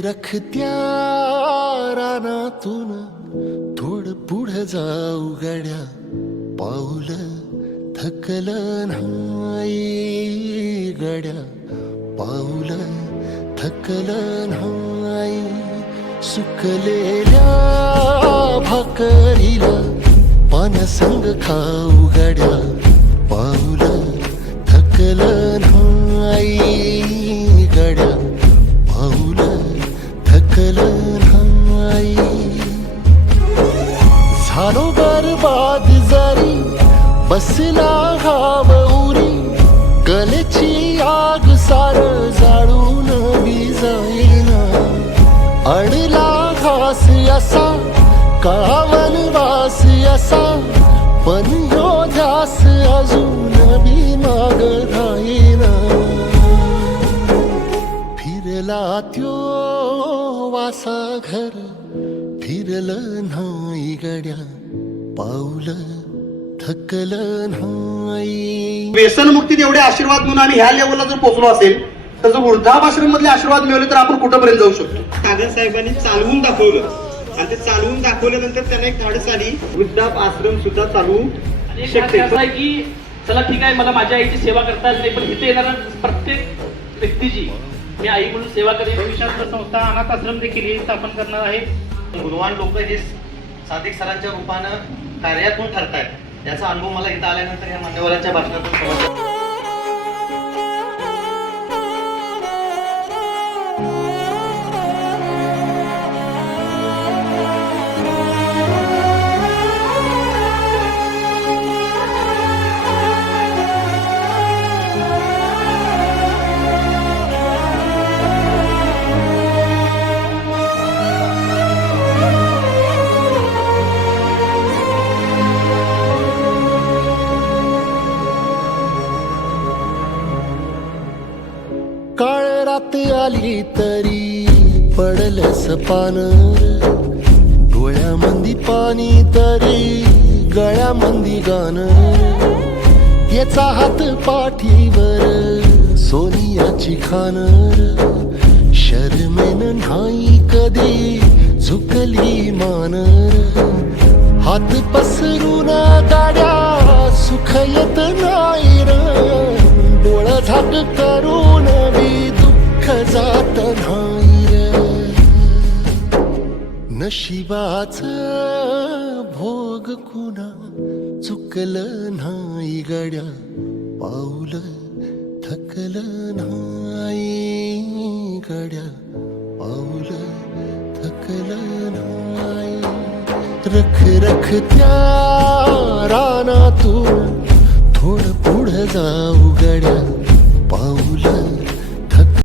रखत्या रानातून थोडं पुढं जाऊ गड्या, पाऊल थकलं नाही गड्या, पाऊल थकलं नाही. सुकलेल्या भाकरीला पानसंग खाऊ गड्या, पाऊल थकलं नाही गड्या, पाऊल थकलं नाही. झालो बरबाद जरी बसला हाव उरी, कलेची आग सार जाळून विजाईना. अडला घास असा काळावन वास असा, पण ह्यो ध्यास अजून बी माग राहीना. फिरला त्यो वासा घर, फिरलं नाही गड्या, पाऊल थकलं नाही. व्यसनमुक्तीत एवढे आशीर्वाद म्हणून आम्ही ह्या लेवलला जर पोहोचलो असेल, तर जर वृद्धाश्रम मधले आशीर्वाद मिळवले तर आपण कुठंपर्यंत जाऊ शकतो. कागल साहेबांनी चालवून दाखवलं आणि ते चालवून दाखवल्यानंतर त्यांना एक धाडस आली, वृद्धाश्रम सुद्धा चालू शकते. असं आहे की चला ठीक आहे, मला माझ्या आईची सेवा करता येत नाही, पण इथे येणाऱ्या प्रत्येक व्यक्तीची मी आई म्हणून सेवा करेन. भविष्यात संस्था अनाथ आश्रम देखील ही स्थापन करणार आहे. गुणवान लोक हे सादिक सरांच्या रूपानं कार्यातून ठरतायत, याचा अनुभव मला इथं आल्यानंतर या मान्यवरांच्या भाषणातून समजला. काळ रात आली तरी पडलंस पान, डोळ्यामंदी पाणी तरी गळ्यामंदी गाणं. याचा हात पाठीवर सोनियाची खानर, शर्मेन नाही कधी झुकली मानर. हात पसरून गाड्या सुख येत नाही र, डोळ झाक करून बी दुःख जात नाही रे. नशिबाच भोग कुणा चुकलं नाही गड्या, पाऊल थकलं नाही गड्या, पाऊल थकलं नाही. रखत्या रानातून थोडं पुढं जाऊ गड्या,